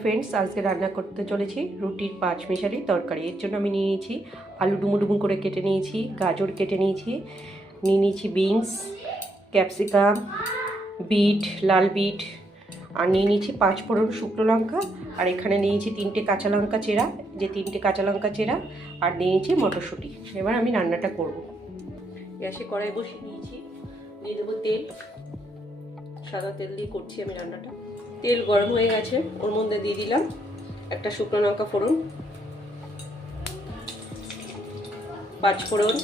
Friends, আজকে রান্না করতে চলেছি রুটির পাঁচমিশালি তরকারি। এর জন্য আমি নিয়ে নিয়েছি আলু ডুমো ডুমো করে কেটে নিয়েছি, গাজর কেটে নিয়েছি, নিয়ে নিয়েছি বিনস, ক্যাপসিকাম, বিট, লাল বিট, আর নিয়ে নিয়েছি 5 ফোড়ন শুকনো লঙ্কা, আর এখানে নিয়েছি 3টে কাঁচা লঙ্কা চেরা, আর নিয়েছি মটরশুঁটি। এবার আমি রান্নাটা করব। গ্যাসে কড়াই বসিয়ে নিয়েছি, দিয়ে দেবো তেল। সাদা তেল দিয়ে করছি আমি রান্নাটা। তেল গরম হয়ে গেছে, ওর মধ্যে দিয়ে দিলাম একটা শুকনো লঙ্কা ফোড়ন, 5 ফোড়ন,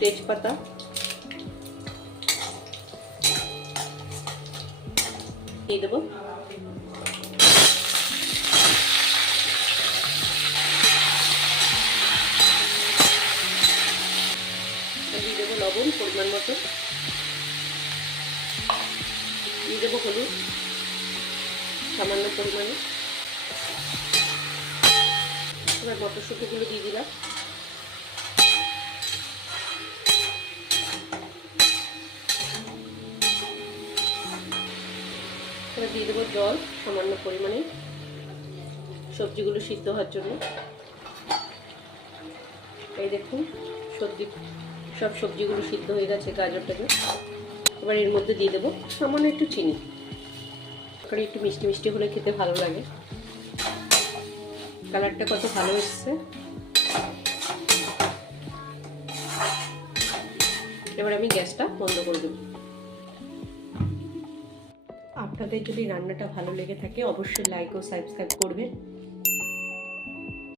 তেজপাতা, দিয়ে দেবো লবণ পরিমাণ মতো, দিয়ে দেবো হলুদ সামান্য পরিমাণে। এবার মটরশুঁটিগুলো দিয়ে দিলাম, এবার দিয়ে দেবো জল সামান্য পরিমাণে সবজিগুলো সিদ্ধ হওয়ার জন্য। এই দেখুন সব সবজিগুলো সিদ্ধ হয়ে গেছে গাজরটাকে। এবার এর মধ্যে দিয়ে দেবো সামান্য একটু চিনি, কারণ একটু মিষ্টি মিষ্টি হলে খেতে ভালো লাগে। কালারটা কত ভালো এসছে। এবার আমি গ্যাসটা বন্ধ করে দেব। আপনাদের যদি রান্নাটা ভালো লেগে থাকে অবশ্যই লাইক ও সাবস্ক্রাইব করবেন।